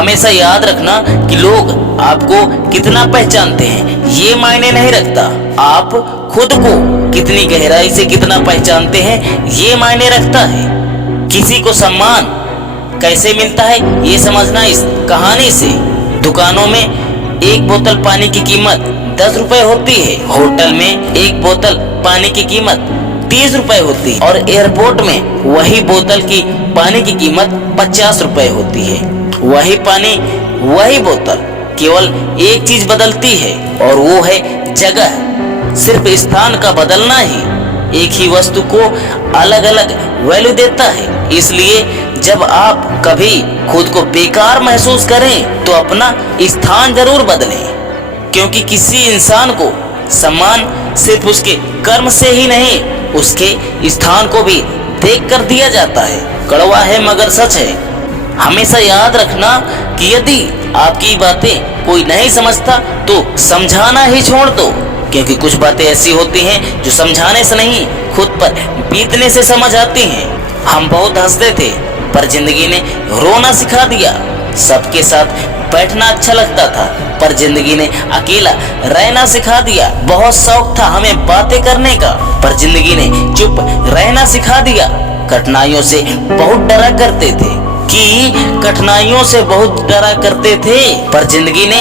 हमेशा याद रखना कि लोग आपको कितना पहचानते हैं ये मायने नहीं रखता, आप खुद को कितनी गहराई से कितना पहचानते हैं ये मायने रखता है। किसी को सम्मान कैसे मिलता है ये समझना इस कहानी से। दुकानों में एक बोतल पानी की कीमत 10 रुपए होती है, होटल में एक बोतल पानी की कीमत 30 रुपए होती है और एयरपोर्ट में वही बोतल की पानी की कीमत 50 रुपए होती है। वही पानी वही बोतल, केवल एक चीज बदलती है और वो है जगह। सिर्फ स्थान का बदलना ही एक ही वस्तु को अलग अलग वैल्यू देता है। इसलिए जब आप कभी खुद को बेकार महसूस करें तो अपना स्थान जरूर बदलें, क्योंकि किसी इंसान को सम्मान सिर्फ उसके कर्म से ही नहीं उसके स्थान को भी देख कर दिया जाता है। कड़वा है मगर सच है। हमेशा याद रखना कि यदि आपकी बातें कोई नहीं समझता तो समझाना ही छोड़ दो, क्योंकि कुछ बातें ऐसी होती हैं जो समझाने से नहीं खुद पर बीतने से समझ आती हैं। हम बहुत हंसते थे पर जिंदगी ने रोना सिखा दिया। सबके साथ बैठना अच्छा लगता था पर जिंदगी ने अकेला रहना सिखा दिया। बहुत शौक था हमें बातें करने का पर जिंदगी ने चुप रहना सिखा दिया। कठिनाइयों से बहुत डरा करते थे कठिनाइयों से बहुत डरा करते थे पर जिंदगी ने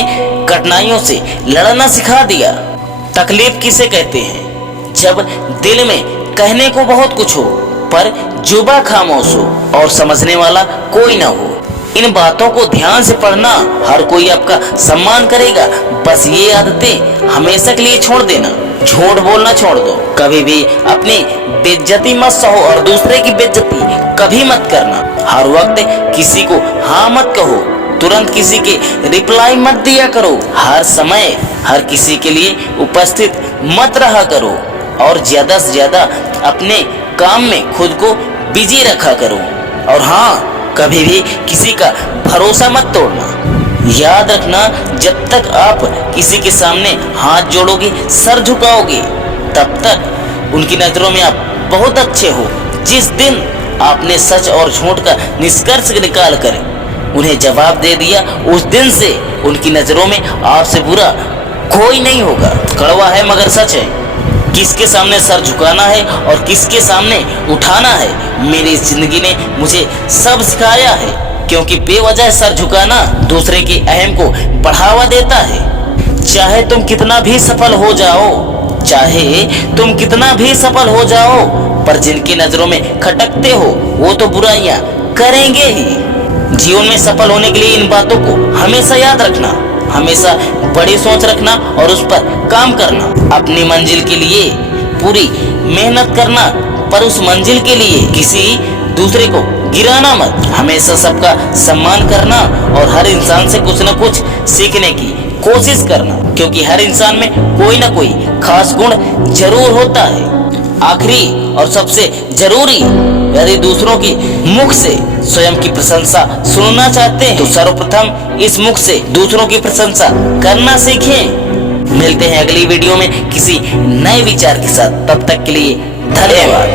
कठिनाइयों से लड़ना सिखा दिया। तकलीफ किसे कहते हैं? जब दिल में कहने को बहुत कुछ हो पर जुबा खामोश हो और समझने वाला कोई ना हो। इन बातों को ध्यान से पढ़ना, हर कोई आपका सम्मान करेगा। बस ये आदतें हमेशा के लिए छोड़ देना। झूठ बोलना छोड़ दो, कभी भी अपनी बेइज्जती मत सहो और दूसरे की बेइज्जती कभी मत करना। हर वक्त किसी को हाँ मत कहो, तुरंत किसी के रिप्लाई मत दिया करो। हर समय हर किसी के लिए उपस्थित मत रहा करो और ज्यादा से ज्यादा अपने काम में खुद को बिजी रखा करो। और हाँ, कभी भी किसी का भरोसा मत तोड़ना। याद रखना, जब तक आप किसी के सामने हाथ जोड़ोगे, सर झुकाओगे, तब तक उनकी नजरों में आप बहुत अच्छे हो। जिस दिन आपने सच और झूठ का निष्कर्ष निकाल कर उन्हें जवाब दे दिया, उस दिन से उनकी नजरों में आपसे बुरा कोई नहीं होगा। कड़वा है मगर सच है। किसके सामने सर झुकाना है और किसके सामने उठाना है, मेरी जिंदगी ने मुझे सब सिखाया है। क्योंकि बेवजह सर झुकाना दूसरे के अहम को बढ़ावा देता है। चाहे तुम कितना भी सफल हो जाओ, चाहे तुम कितना भी सफल हो जाओ, पर जिनकी नजरों में खटकते हो वो तो बुराइयां करेंगे ही। जीवन में सफल होने के लिए इन बातों को हमेशा याद रखना, हमेशा बड़ी सोच रखना और उस पर काम करना। अपनी मंजिल के लिए पूरी मेहनत करना, पर उस मंजिल के लिए किसी दूसरे को गिराना मत। हमेशा सबका सम्मान करना और हर इंसान से कुछ न कुछ सीखने की कोशिश करना, क्योंकि हर इंसान में कोई ना कोई खास गुण जरूर होता है। आखिरी और सबसे जरूरी, यदि दूसरों की मुख से स्वयं की प्रशंसा सुनना चाहते हैं तो सर्वप्रथम इस मुख से दूसरों की प्रशंसा करना सीखें। मिलते हैं अगली वीडियो में किसी नए विचार के साथ। तब तक के लिए धन्यवाद।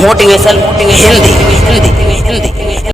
मोटिवेशन हिंदी।